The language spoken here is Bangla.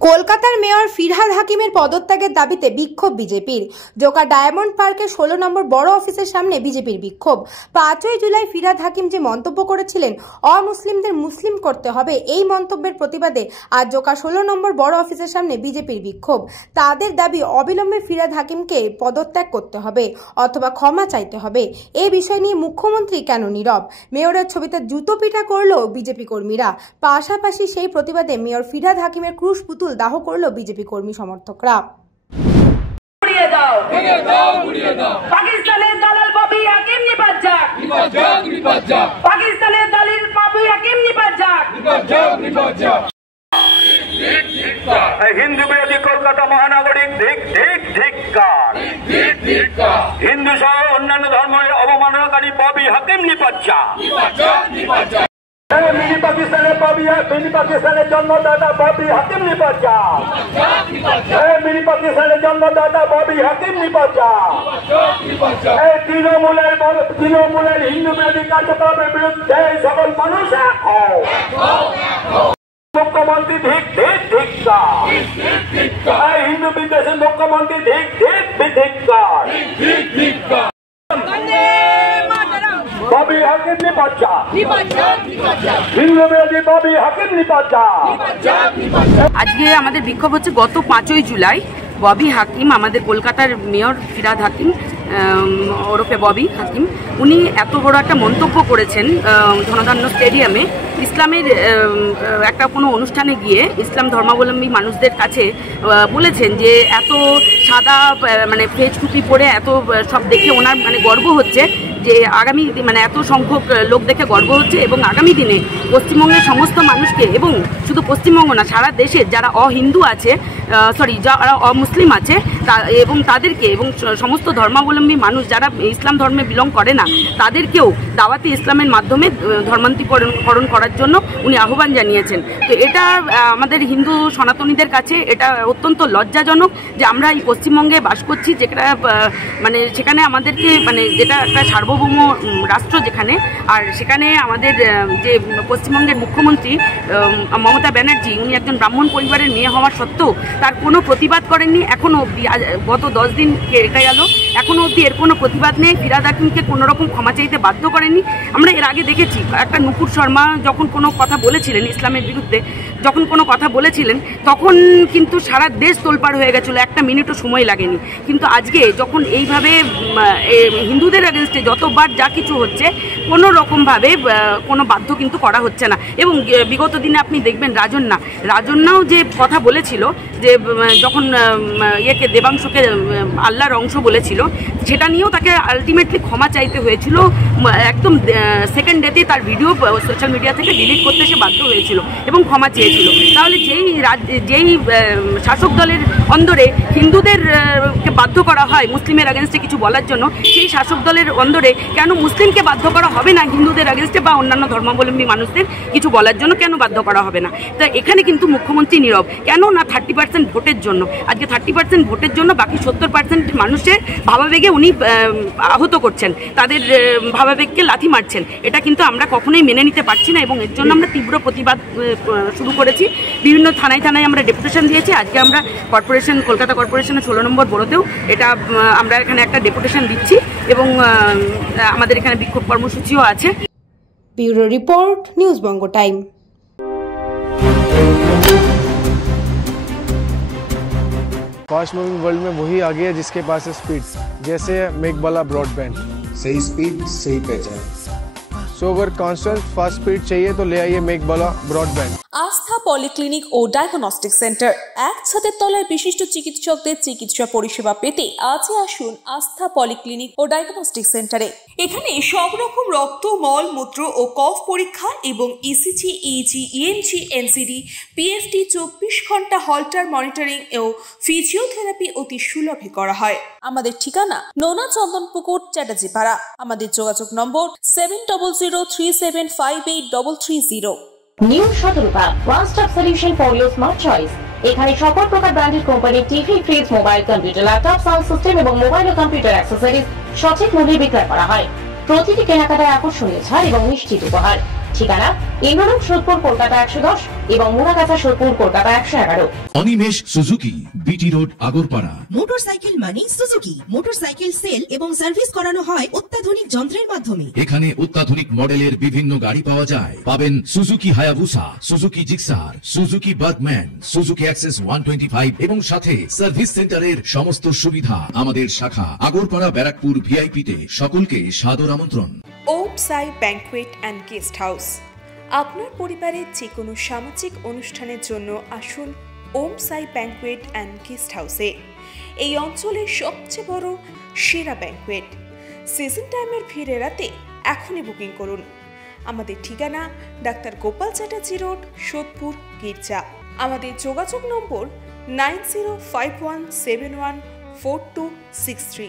কলকাতার মেয়র ফিরহাদ হাকিমের পদত্যাগের দাবিতে বিক্ষোভ বিজেপির। জোকা ডায়মন্ড পার্কের 16 নম্বর বড় অফিসের সামনে বিজেপির বিক্ষোভ। 5ই জুলাই ফিরহাদ হাকিম যে মন্তব্য করেছিলেন অমুসলিমদের মুসলিম করতে হবে, এই মন্তব্যের প্রতিবাদে আজ জোকা 16 নম্বর বড় অফিসের সামনে বিজেপির বিক্ষোভ। তাদের দাবি অবিলম্বে ফিরহাদ হাকিমকে পদত্যাগ করতে হবে অথবা ক্ষমা চাইতে হবে। এই বিষয় নিয়ে মুখ্যমন্ত্রী কেন নীরব? মেয়রের ছবিতে জুতো পিটা করল বিজেপি কর্মীরা। পাশাপাশি সেই প্রতিবাদে মেয়র ফিরহাদ হাকিমের ক্রুশ পুতুল দাহ করল বিজেপি কর্মী সমর্থকরা। পাকিস্তানের দালাল ববি হাকিম নিপাত যাক, পাকিস্তানের দালাল ববি হাকিম নিপাত যাক। হিন্দু বিরোধী কলকাতা মহানগরীর ধিক্কার, হিন্দু সহ অন্যান্য ধর্মের অবমাননাকারী ববি হাকিম নিপাত যাক। মিনি পাকিস্তানের জন্মদাতা ববি হাকিম নিপাত যাক। মিনি পাকিস্তানের জন্মদাতা ববি হাকিম নিপাত যাক। তৃণমূলের হিন্দু বিরোধী কার্যকলাপের বিরুদ্ধে সকল মানুষ এক হও। মুখ্যমন্ত্রী ধিক্কার, হিন্দু বিদ্বেষী মুখ্যমন্ত্রী ধিক্কার। ববি হাকিম নিপাত যাক, হিন্দু বিরোধী ববি হাকিম নিপাত যাক। আজকে আমাদের বিক্ষোভ হচ্ছে গত 5ই জুলাই ববি হাকিম, আমাদের কলকাতার মেয়র ফিরহাদ হাকিম ওরফে ববি হাকিম, উনি এত বড় একটা মন্তব্য করেছেন ধনধান্য স্টেডিয়ামে। ইসলামের একটা কোনো অনুষ্ঠানে গিয়ে ইসলাম ধর্মাবলম্বী মানুষদের কাছে বলেছেন যে এত সাদা মানে ফেজ টুপি পরে এত সব দেখে ওনার মানে গর্ব হচ্ছে, যে আগামী মানে এত সংখ্যক লোক দেখে গর্ব হচ্ছে এবং আগামী দিনে পশ্চিমবঙ্গের সমস্ত মানুষকে এবং শুধু পশ্চিমবঙ্গ না সারা দেশের যারা অহিন্দু আছে যারা অমুসলিম আছে এবং তাদেরকে এবং সমস্ত ধর্মাবলম্বী মানুষ যারা ইসলাম ধর্মে বিলং করে না তাদেরকেও দাওয়াতে ইসলামের মাধ্যমে ধর্মান্তরীকরণ করার জন্য উনি আহ্বান জানিয়েছেন। তো এটা আমাদের হিন্দু সনাতনীদের কাছে এটা অত্যন্ত লজ্জাজনক যে আমরা এই পশ্চিমবঙ্গে বাস করছি, যেটা মানে সেখানে আমাদেরকে মানে যেটা একটা সার্বভৌম রাষ্ট্র যেখানে, আর সেখানে আমাদের যে পশ্চিমবঙ্গের মুখ্যমন্ত্রী মমতা ব্যানার্জি, উনি একজন ব্রাহ্মণ পরিবারের মেয়ে হওয়ার সত্ত্বেও তার কোনো প্রতিবাদ করেননি এখনও অবধি। গত 10 দিন কেটে গেল, এখনও অবধি এর কোনো প্রতিবাদ নেই। ফিরহাদ হাকিমকে কোনোরকম ক্ষমা চাইতে বাধ্য করেননি। আমরা এর আগে দেখেছি একটা নুপুর শর্মা যখন কোনো কথা বলেছিলেন ইসলামের বিরুদ্ধে, যখন কোনো কথা বলেছিলেন তখন কিন্তু সারা দেশ তোলপাড় হয়ে গেছিলো, একটা মিনিটও সময় লাগেনি। কিন্তু আজকে যখন এইভাবে হিন্দুদের এগেনস্টে যতবার যা কিছু হচ্ছে কোনো রকমভাবে কোনো বাধ্য কিন্তু করা হচ্ছে না। এবং বিগত দিনে আপনি দেখবেন রাজন্যাও যে কথা বলেছিল যে যখন ইয়েকে দেবাংশকে আল্লাহর অংশ বলেছিল, সেটা নিয়েও তাকে আলটিমেটলি ক্ষমা চাইতে হয়েছিল। একদম সেকেন্ড ডেতে তার ভিডিও সোশ্যাল মিডিয়া থেকে ডিলিট করতে সে বাধ্য হয়েছিল এবং ক্ষমা চেয়েছিল। তাহলে যেই শাসক দলের অন্দরে হিন্দুদেরকে বাধ্য করা হয় মুসলিমের এগেনস্টে কিছু বলার জন্য, সেই শাসক দলের অন্দরে কেন মুসলিমকে বাধ্য করা হবে না হিন্দুদের এগেনস্টে বা অন্যান্য ধর্মাবলম্বী মানুষদের কিছু বলার জন্য কেন বাধ্য করা হবে না? তো এখানে কিন্তু মুখ্যমন্ত্রী নীরব কেন না? 30% ভোটের জন্য, আজকে 30% ভোটের জন্য বাকি 70% মানুষের ভাবাবেগে উনি আহত করছেন, তাদের ভাবাবেগকে লাথি মারছেন। এটা কিন্তু আমরা কখনোই মেনে নিতে পারছি না এবং এর জন্য আমরা তীব্র প্রতিবাদ শুরু করেছি। বিভিন্ন থানায় আমরা ডেপুটেশন দিয়েছি। আজকে আমরা কলকাতা কর্পোরেশনের 16 নম্বর বড়তেও এটা আমরা এখানে একটা ডেপুটেশন দিচ্ছি এবং আমাদের এখানে বিক্ষোভ কর্মসূচিও আছে। ব্যুরো রিপোর্ট, নিউজ বঙ্গ টাইম। फास्ट मूविंग वर्ल्ड में वही आगे है जिसके पास है स्पीड, जैसे मेघबाला ब्रॉडबैंड। सही स्पीड सही पहचान। सो अगर कांस्टेंट फास्ट स्पीड चाहिए तो ले आइए मेघबाला ब्रॉडबैंड। আস্থা পলিক্লিনিক ও ডায়াগনস্টিক সেন্টার, এক ছাদের তলায় বিশিষ্ট চিকিৎসকদের চিকিৎসা পরিষেবা পেতে আজই আসুন আস্থা পলিক্লিনিক ও ডায়াগনস্টিক সেন্টারে। এখানে সব রকম রক্ত, মল, মূত্র ও কফ পরীক্ষা এবং ECG, easy, ENG, NCD, PFT 24 ঘন্টা হল্টার মনিটরিং ও ফিজিওথেরাপি অতি সুলভে করা হয়। আমাদের ঠিকানা নোনা চন্দনপুকুর, চ্যাটার্জিপাড়া। আমাদের যোগাযোগ নম্বর 7003758330। New Shatarupa, one stop solution for your smart choice. এখানে সকল প্রকার ব্র্যান্ডেড কোম্পানির TV, fridge, mobile, computer, laptop, sound system এবং মোবাইল ও কম্পিউটার অ্যাক্সেসরিজ সঠিক মূল্যে বিক্রয় করা হয়। প্রতিটি কেনাকাটায় আকর্ষণীয় ছাড় এবং নিশ্চিত উপহার। ঠিকানা ইন্দ্রলোক সোদপুর কলকাতা 110 এবং Muragachha Sodepur Kolkata 111। Animesh Suzuki, BT road, Agarpara. Motorcycle মানে সুজুকি। মোটরসাইকেল সেল এবং সার্ভিস করানো হয় অত্যাধুনিক যন্ত্রের মাধ্যমে। এখানে অত্যাধুনিক মডেলের বিভিন্ন গাড়ি পাওয়া যায়। পাবেন Suzuki Hayabusa, Suzuki Gixxer, Suzuki Bergman, Suzuki access 125 এবং সাথে সার্ভিস সেন্টারের সমস্ত সুবিধা। আমাদের শাখা আগরপাড়া ব্যারাকপুর ভিআইপিতে। সকলকে সাদর আমন্ত্রণ। ওম সাই ব্যাংকুয়েট অ্যান্ড গেস্ট হাউস। আপনার পরিবারের যে কোনো সামাজিক অনুষ্ঠানের জন্য আসুন ওম সাই ব্যাংকুয়েট অ্যান্ড গেস্ট হাউসে। এই অঞ্চলের সবচেয়ে বড় সেরা ব্যাংকুয়েট। সিজন টাইমের ভিড় এড়াতে এখনই বুকিং করুন। আমাদের ঠিকানা ডাক্তার গোপাল চ্যাটার্জি রোড, সোদপুর, গির্জা। আমাদের যোগাযোগ নম্বর 9051714263।